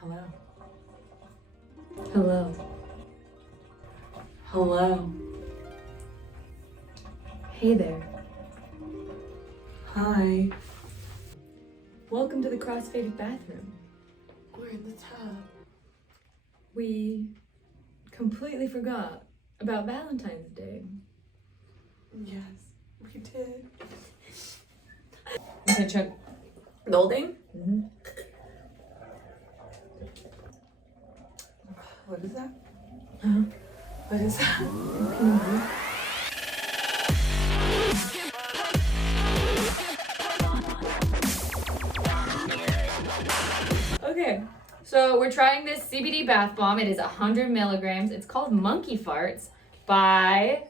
Hello. Hello. Hello. Hey there. Hi. Welcome to the Crossfaded Bathroom. We're in the tub. We completely forgot about Valentine's Day. Yes, we did. Okay, Chuck. The whole thing? Mm-hmm. What is that? Uh-huh. What is that? Okay, so we're trying this CBD bath bomb. It is 100 milligrams. It's called Monkey Farts by...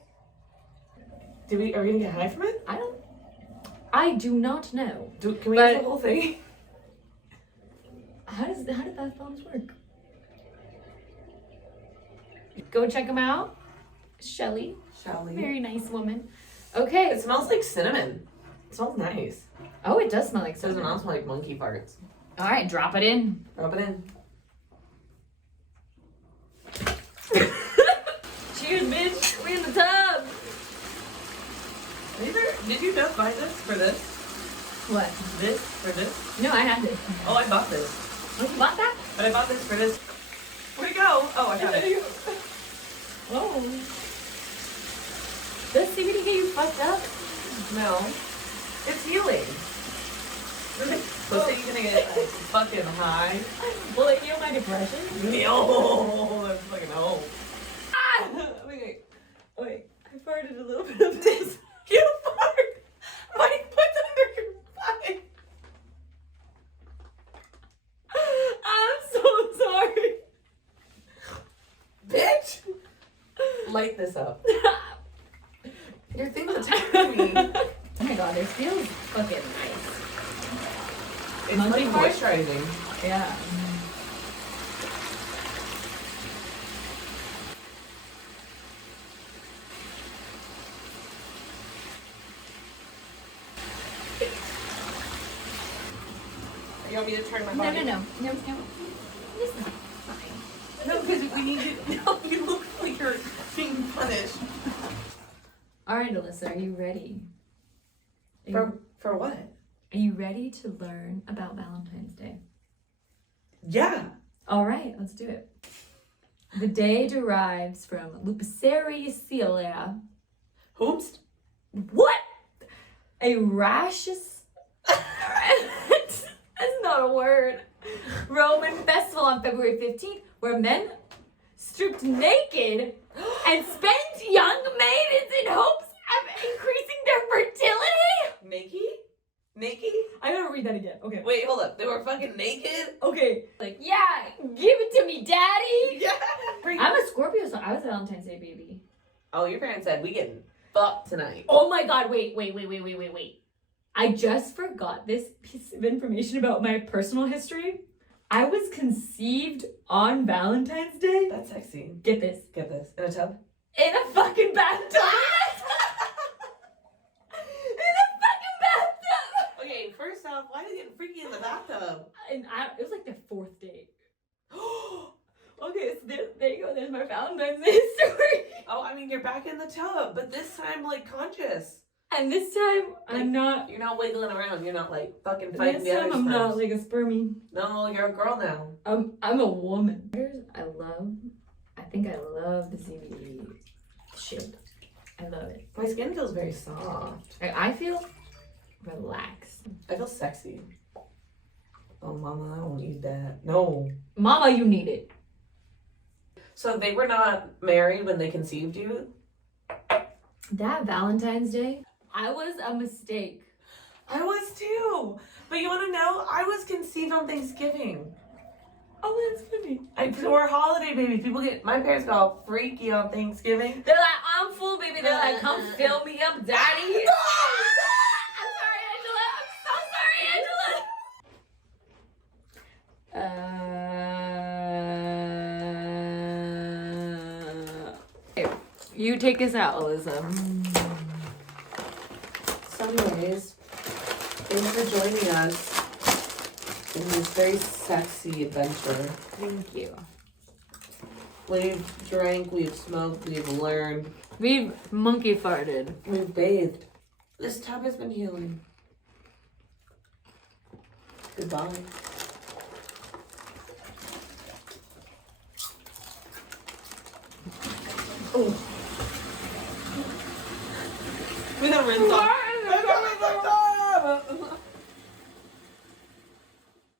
Are we gonna get high from it? I do not know. Can we But- use the whole thing? How do bath bombs work? Go check them out. Shelly, Shall we? very nice woman. Okay. It smells like cinnamon. It smells nice. Oh, it does smell like It doesn't cinnamon. all smell like monkey farts. All right, drop it in. Rub it in. Cheers, bitch. We in the tub. Did you just buy this for this? What? This for this? No, I had this. Oh, I bought this. Oh, you bought that? But I bought this for this. Where'd it go? Oh, I got it. Oh. Does CBD get you fucked up? No. It's healing. Let's say you're gonna get fucking high. Will it heal my depression? No, that's fucking hope. Ah! Wait. I farted a little bit of this. You fart! Mike, put it under your pipe. I'm so sorry. Bitch! Light this up. Your thing's attacking me. Oh my god, this feels fucking nice. It's Monkey like fart? moisturizing. Yeah. You want me to turn my No. body? No. This is fine. No, because we need to. No, you look like you're being punished. All right, Alyssa, are you ready? Are For what? you ready to learn about Valentine's Day? Yeah. All right, let's do it. The day derives from Lupercalia. Oops. What? A rashes. That's not a word. Roman festival on February 15th, where men stripped naked and spent young maidens in hopes of increasing their fertility. Naked? I gotta read that again. Okay. Wait, hold up. They were fucking naked? Okay. Like, yeah, give it to me, daddy. Yeah. I'm a Scorpio, so I was a Valentine's Day baby. Oh, your parents said we getting fucked tonight. Oh my god, wait. I just forgot this piece of information about my personal history. I was conceived on Valentine's Day. That's sexy. Get this. Get this. In a tub? In a fucking bathtub. In a fucking bathtub. Okay, first off, why are you getting freaky in the bathtub? And it was like the 4th date. Okay, so there you go. There's my Valentine's Day story. Oh, I mean, you're back in the tub, but this time, like, conscious. And this time, I'm not. You're not wiggling around. You're not, like, fucking fighting This the time, other I'm not sperms. like a spermie. No, you're a girl now. I'm a woman. I think I love the CBD shit. I love it. My skin feels very soft. I feel relaxed. I feel sexy. Oh, mama, I don't need that. No. Mama, you need it. So they were not married when they conceived you? That Valentine's Day, I was a mistake. I was too. But you want to know? I was conceived on Thanksgiving. Oh, that's funny. We're holiday babies. My parents got all freaky on Thanksgiving. They're like, I'm full, baby. They're like, come fill me up, daddy. I'm sorry, Angela. I'm so sorry, Angela. Here, you take us out, Alyssa. Sundays. Thanks for joining us. in this very sexy adventure. Thank you. We've drank, we've smoked, we've learned. We've monkey farted. We've bathed. This tub has been healing. Goodbye. Oh. We're gonna rinse off.